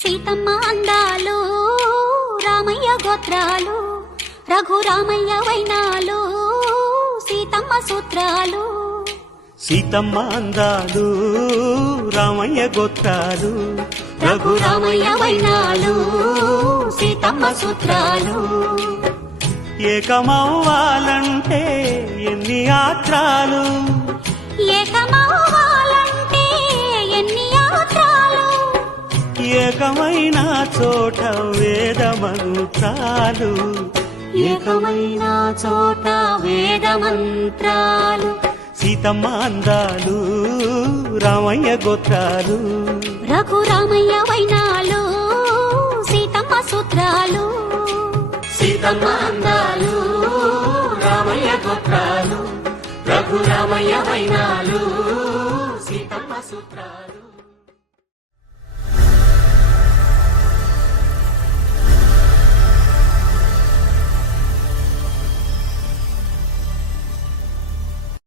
సీతమ్మ అందాలు రామయ్య గోత్రాలు రఘురామయ్య వైనాలు సీతమ్మ సూత్రాలు. సీతమ్మ అందాలు రామయ్య గోత్రాలు రఘురామయ్య వైనాలు సీతమ్మ సూత్రాలు. ఏకమవ్వాలంటే ఎన్ని యాత్రాలు, ఏకమవ్వాలంటే ఎన్ని యాత్రాలు, ఏకమైన చోట వేద మంత్రాలు, ఏకమైన చోట వేద మంత్రాలు. సీతమ్మ అందాలు రామయ్య గోత్రాలు రఘురామయ్య వైనాలు సీతమ్మ సూత్రాలు. సీతమ్మ అందాలు రామయ్య గోత్రాలు రఘురామయ్య వైనాలు సీతమ్మ సూత్రాలు.